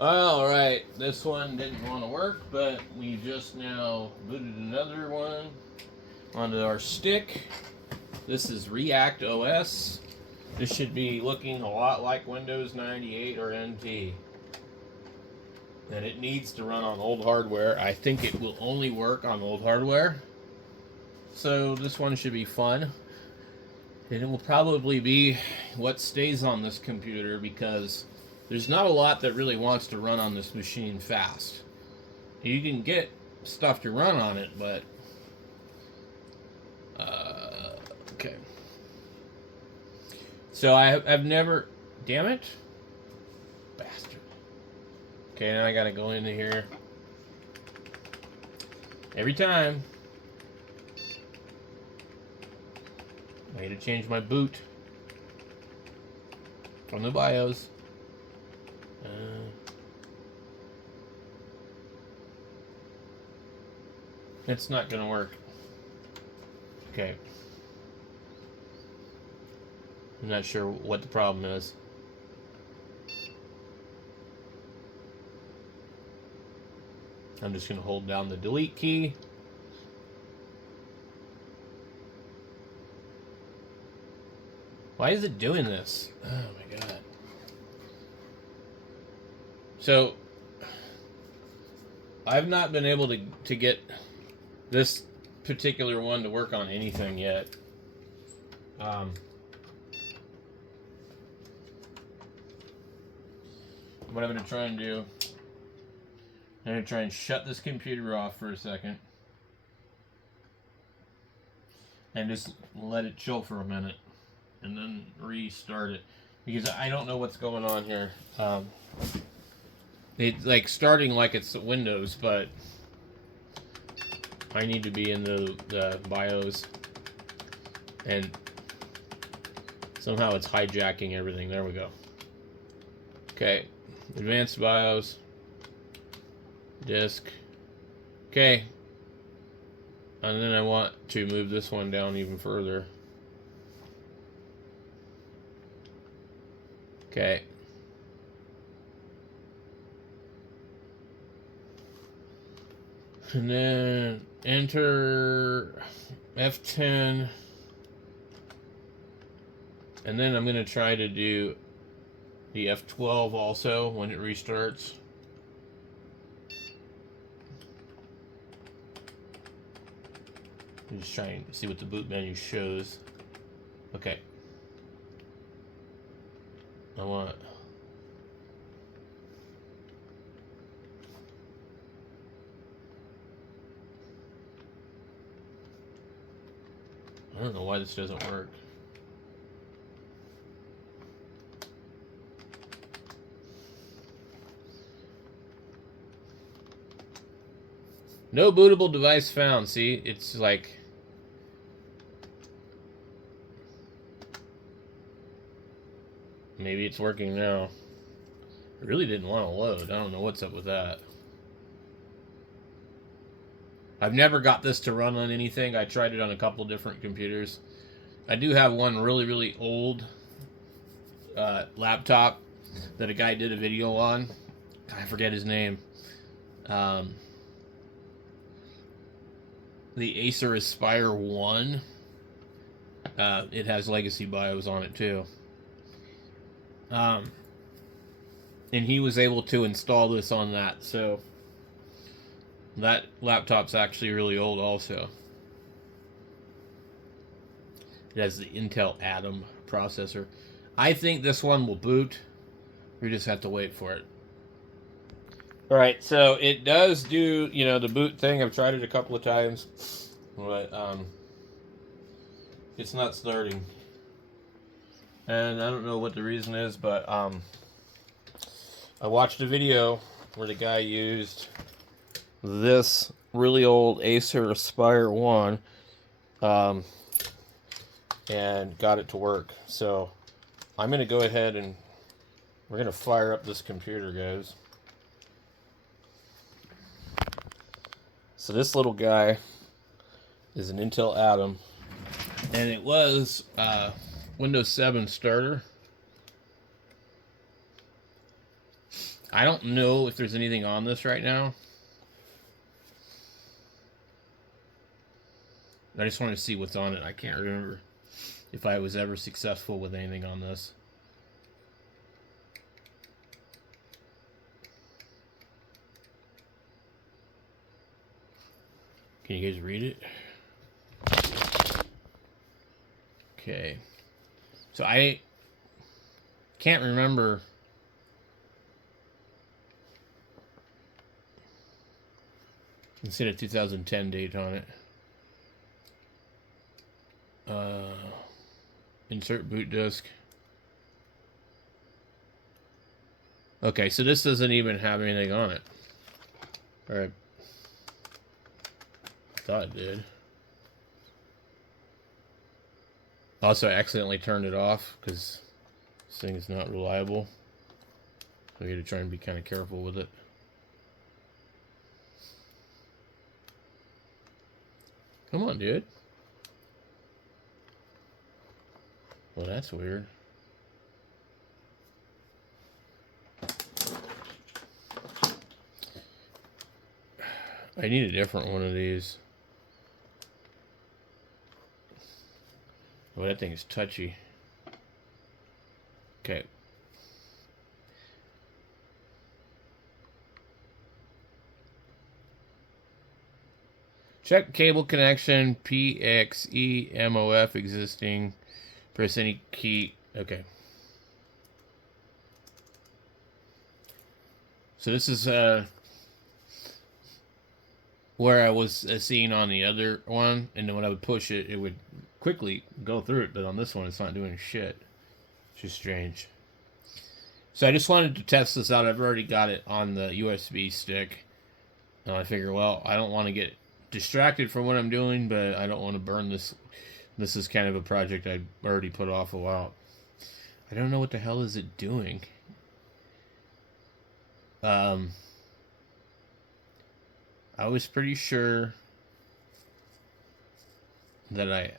Alright, this one didn't want to work, but we just now booted another one onto our stick. This is React OS. This should be looking a lot like Windows 98 or NT. And it needs to run on old hardware. I think it will only work on old hardware. So this one should be fun. And it will probably be what stays on this computer because there's not a lot that really wants to run on this machine fast. You can get stuff to run on it, but... okay. So I've never... Damn it. Bastard. Okay, now I gotta go into here. Every time. I need to change my boot from the BIOS. It's not gonna work. Okay. I'm not sure what the problem is. I'm just gonna hold down the delete key. Why is it doing this? Oh my god. So, I've not been able to get this particular one to work on anything yet. What I'm going to try and do, I'm going to try and shut this computer off for a second. And just let it chill for a minute. And then restart it. Because I don't know what's going on here. It's like starting like it's Windows, but I need to be in the BIOS. And somehow it's hijacking everything. There we go. Okay. Advanced BIOS. Disk. Okay. And then I want to move this one down even further. Okay. And then enter F10. And then I'm going to try to do the F12 also when it restarts. I'm just trying to see what the boot menu shows. Okay. I want... I don't know why this doesn't work. No bootable device found. See, it's like... Maybe it's working now. I really didn't want to load. I don't know what's up with that. I've never got this to run on anything. I tried it on a couple different computers. I do have one really, really old laptop that a guy did a video on. I forget his name. The Acer Aspire 1. It has legacy BIOS on it too. And he was able to install this on that, so that laptop's actually really old also. It has the Intel Atom processor. I think this one will boot. We just have to wait for it. Alright, so it does do, you know, the boot thing. I've tried it a couple of times, but it's not starting. And I don't know what the reason is, but I watched a video where the guy used this really old Acer Aspire 1 and got it to work. So I'm going to go ahead and we're going to fire up this computer, guys. So this little guy is an Intel Atom, and it was Windows 7 starter. I don't know if there's anything on this right now. I just wanted to see what's on it. I can't remember if I was ever successful with anything on this. Can you guys read it? Okay. So I can't remember. Instead of 2010 date on it. Insert boot disk. Okay, so this doesn't even have anything on it. Alright. I thought it did. Also, I accidentally turned it off because this thing is not reliable. So we got to try and be kind of careful with it. Come on, dude. Well, that's weird. I need a different one of these. Oh, that thing is touchy. Okay. Check cable connection, PXE MOF existing. Press any key. Okay. So this is where I was seeing on the other one, and then when I would push it, it would quickly go through it, but on this one, it's not doing shit. It's just strange. So I just wanted to test this out. I've already got it on the USB stick. And I figure, well, I don't want to get distracted from what I'm doing, but I don't want to burn this. This is kind of a project I already put off a while. I don't know what the hell is it doing. I was pretty sure that I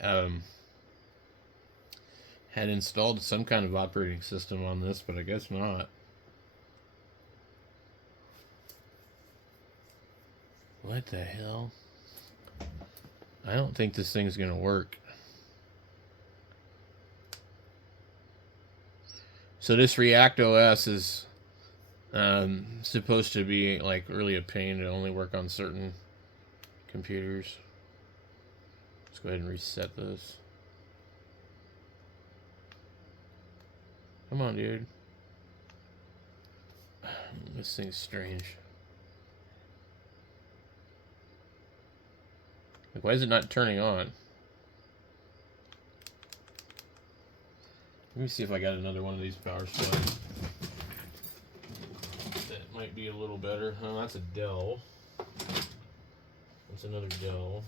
had installed some kind of operating system on this, but I guess not. What the hell? I don't think this thing's gonna work. So this React OS is supposed to be like really a pain to only work on certain computers. Let's go ahead and reset this. Come on, dude. This thing's strange. Like, why is it not turning on? Let me see if I got another one of these power supplies. That might be a little better. Oh, that's a Dell. That's another Dell.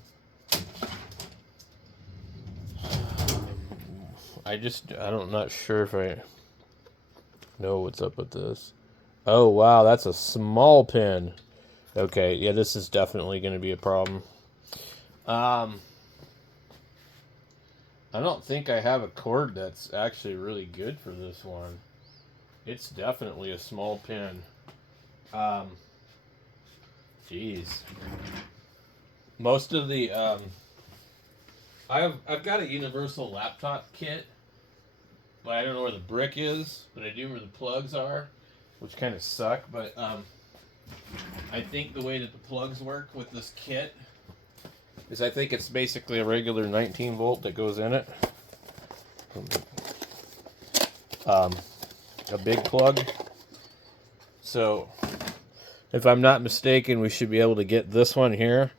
I'm not sure if I know what's up with this. Oh, wow, that's a small pin. Okay, yeah, this is definitely going to be a problem. I don't think I have a cord that's actually really good for this one. It's definitely a small pin. Jeez. Most of the I've got a universal laptop kit, but I don't know where the brick is, but I do know where the plugs are, which kind of suck, but I think the way that the plugs work with this kit is I think it's basically a regular 19 volt that goes in it. A big plug. So, if I'm not mistaken, we should be able to get this one here.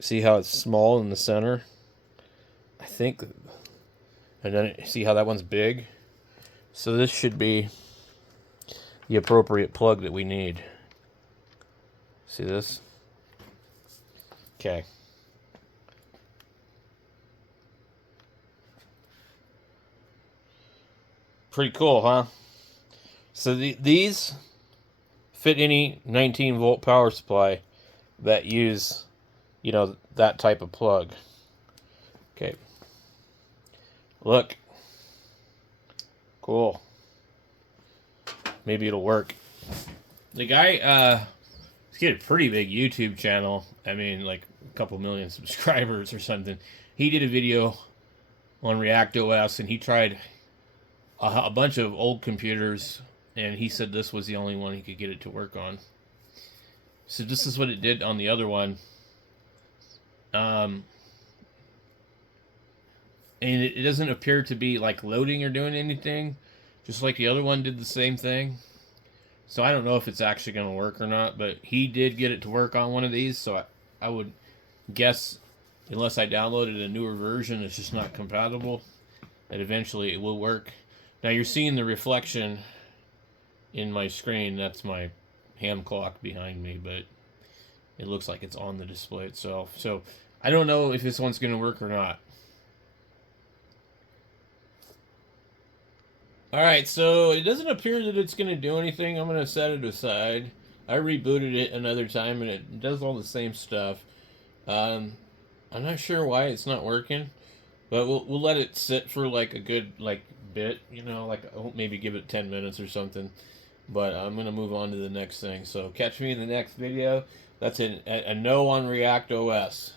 See how it's small in the center? I think. And then see how that one's big? So this should be the appropriate plug that we need. See this? Okay. Pretty cool, huh? So these fit any 19 volt power supply that use, that type of plug. Okay. Look. Cool. Maybe it'll work. The guy, he's got a pretty big YouTube channel. I mean, like a couple million subscribers or something. He did a video on React OS, and he tried a bunch of old computers, and he said this was the only one he could get it to work on. So this is what it did on the other one. And it doesn't appear to be like loading or doing anything, just like the other one did the same thing. So I don't know if it's actually going to work or not, but he did get it to work on one of these, so I would guess, unless I downloaded a newer version, it's just not compatible, that eventually it will work. Now you're seeing the reflection in my screen. That's my ham clock behind me, but it looks like it's on the display itself. So I don't know if this one's going to work or not. Alright, so it doesn't appear that it's going to do anything. I'm going to set it aside. I rebooted it another time, and it does all the same stuff. I'm not sure why it's not working, but we'll let it sit for like a good bit, you know, like I'll maybe give it 10 minutes or something. But I'm going to move on to the next thing. So catch me in the next video. That's a no on React OS.